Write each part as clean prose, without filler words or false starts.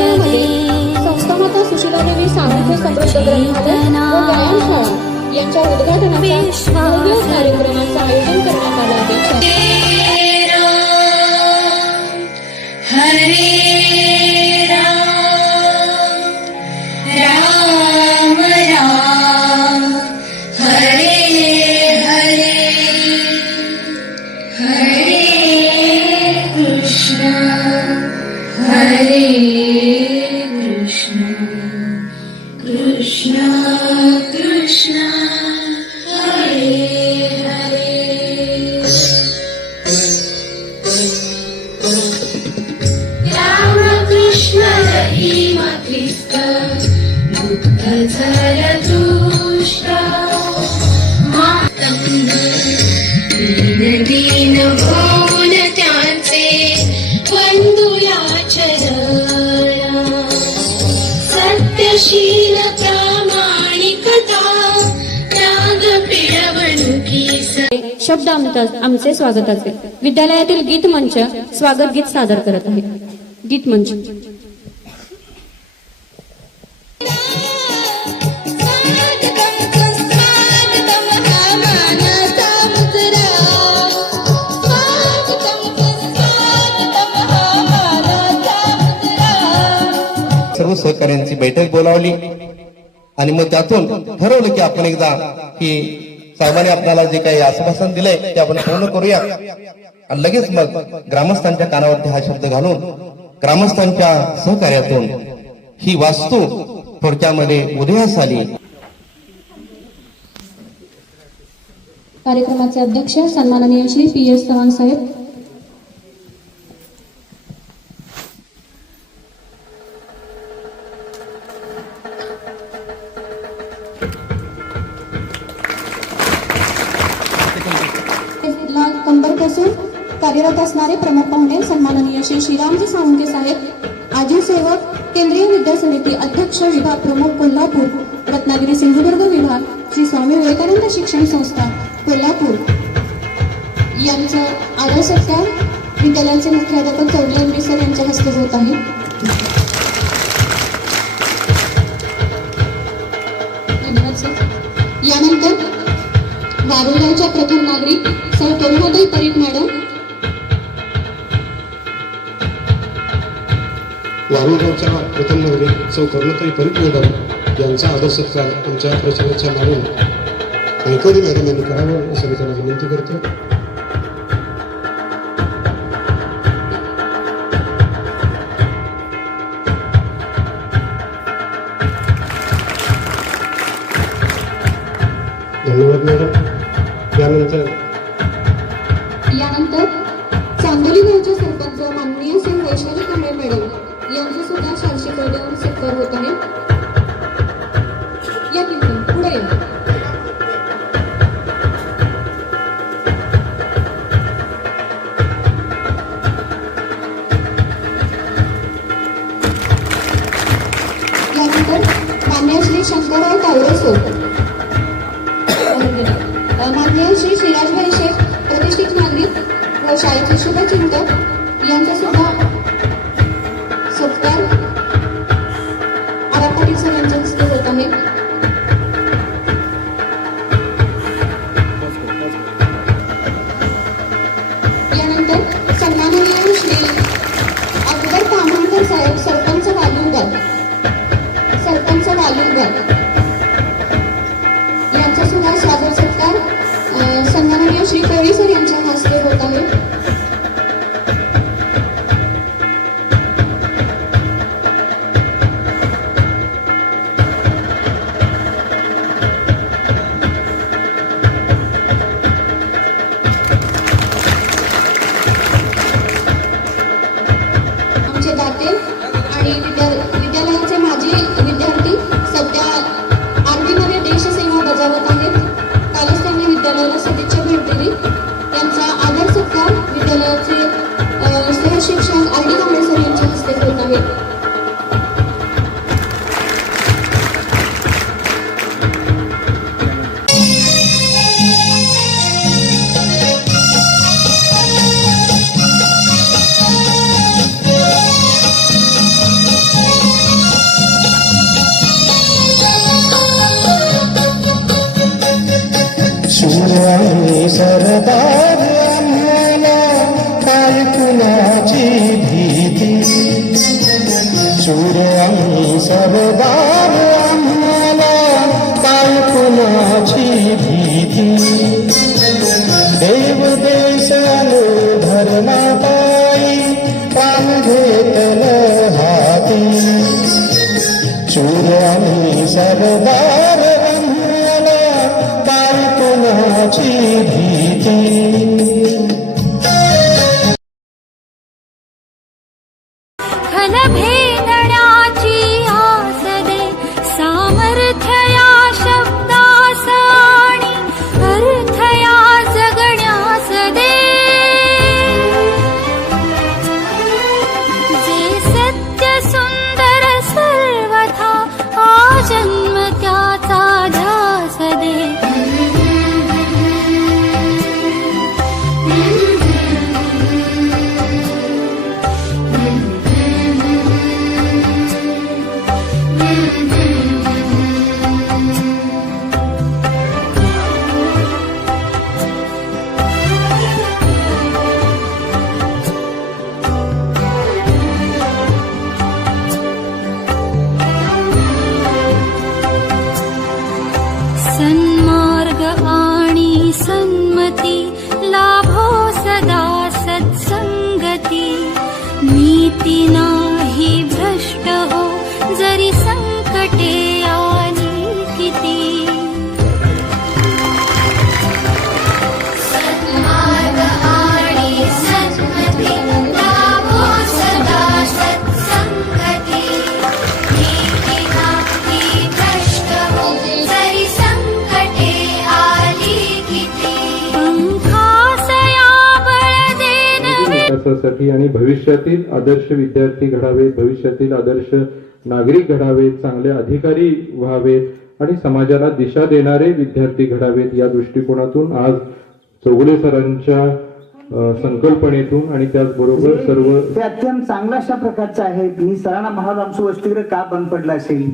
परिसरामध्ये संस्थामाता सुशीलादेवी सामर्थ्य समृद्ध ग्रंथालय व व्यायामशाळा यांच्या उद्घाटनाचा भव्य कार्यक्रमाचं आयोजन करण्यात आलं आहे. हरे राम राम राम हरे हरे हरे कृष्ण हरे कृष्ण कृष्ण कृष्ण हरे हरे. रामकृष्ण रहीमतिस्त बुद्ध झरतुष्ट मातंग दीन दीन भोन त्यांचे वंदुया चरण सत्यशील प्रामाणिकता त्याग पिळवणुकी शब्द आमचे स्वागताचे विद्यालयातील गीत मंच स्वागत गीत सादर करत आहे. गीत मंच. सर्व सहकार्यांची बैठक बोलावली आणि मग त्यातून ठरवलं की आपण एकदा की साहेबांनी आपल्याला जे काही आश्वासन दिलंय ते आपण पूर्ण करूया. आणि लगेच मग ग्रामस्थांच्या कानावरती हा शब्द घालून ग्रामस्थांच्या सहकार्यातून ही वास्तू थोडक्यामध्ये उदयास आली. कार्यक्रमाचे अध्यक्ष सन्माननीय श्री PS चव्हाण साहेब. कंबरपासून कार्यरत असणारे प्रमुख पाहुणे सन्माननीय श्री श्रीरामजी साळुंखे साहेब, आजीव सेवक, केंद्रीय विद्या समिती अध्यक्ष, विभाग प्रमुख कोल्हापूर, रत्नागिरी सिंधुदुर्ग विभाग, श्री स्वामी विवेकानंद शिक्षण संस्था कोल्हापूर यांचं आदर सत्कार विद्यालयाचे मुख्याध्यापक चौधरी सर यांच्या हस्ते होत आहे. धन्यवाद सर. यानंतर वारुळगावच्या प्रथम नागरिक सौ तरुणाताई परीख मॅडम. वारुळगावच्या प्रथम नागरिक सौ तरुणाताई परीख मॅडम यांचा आदर सत्कार आमच्या प्रचाराच्या मागून ऐकवली मॅडम यांनी करावं असं मी त्यांना विनंती करतो. धन्यवाद मॅडम. यानंतर चांदोली गावचे सरपंच माननीय श्री वैशाली कांबळे मॅडम यांचा सुद्धा शालशी देऊन सत्कार होत आहे. या पुढे यानंतर मान्य श्री शंकरराव तावडेसो, मान्य श्री श्रीराजभाई शेख प्रतिष्ठित नागरिक व शाळेचे शुभचिंतक यांचा सुद्धा सत्कार आरा पाटील सर यांच्या हस्ते होत आहे. यानंतर सन्माननीय श्री अकबर ताम्हणकर साहेब, सरपंच वालुंगाव यांचा सुद्धा सादर सत्कार सन्माननीय श्री कोळी सर यांच्या हस्ते होत आहे. आमचे दाते शूर आणि सरदार आम्हाला काय कुणाची भीती देव देशालो धर्माताई प्राण घेतल हाती शूर आणि सरदार आम्हाला काय कुणाची भीती खल भेदण्याची आस दे सामर्थ्य या शब्दास आणि अर्थ या जगण्यास दे जे सत्य सुंदर सर्वथा हा जन्म त्याचा ध्यास दे सन्मार्ग आणि सन्मती लाभो सदा सत्संगती नीती नाही भ्रष्ट हो जरी संकटे आली किती सन्मार्ग आणि सन्मती लाभो सदा सत्संगती नीती नाही भ्रष्ट हो जरी संकटे आली किती पंखासया बळ देन विकासासाठी आणि भविष्यातील आदर्श विद्यार्थी घडावेत, भविष्यातील आदर्श नागरिक घडावेत, चांगले अधिकारी व्हावेत आणि समाजाला दिशा देणारे विद्यार्थी घडावेत या दृष्टिकोनातून आज चौगुले सरांच्या संकल्पनेतून आणि त्याचबरोबर सर्व ते अत्यंत चांगल्या अशा प्रकारचं आहे. मी सरांना म्हणालो आमचं वसतिगृह का बंद पडलं असेल.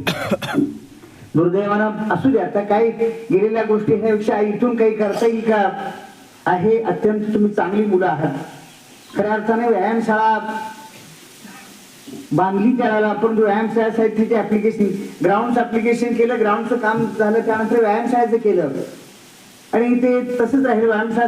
दुर्दैवानं असू द्या, आता काही गेलेल्या गोष्टी ह्यापेक्षा इथून काही करता येईल का आहे. अत्यंत तुम्ही चांगली मुलं आहात. खऱ्या अर्थाने व्यायामशाळा बांधली त्याला आपण व्यायामशाळेसाठी ऍप्लिकेशन ग्राउंड ऍप्लिकेशन केलं, ग्राउंडचं काम झालं, त्यानंतर व्यायामशाळेचं केलं आणि ते तसंच राहिलं. व्यायामशाळा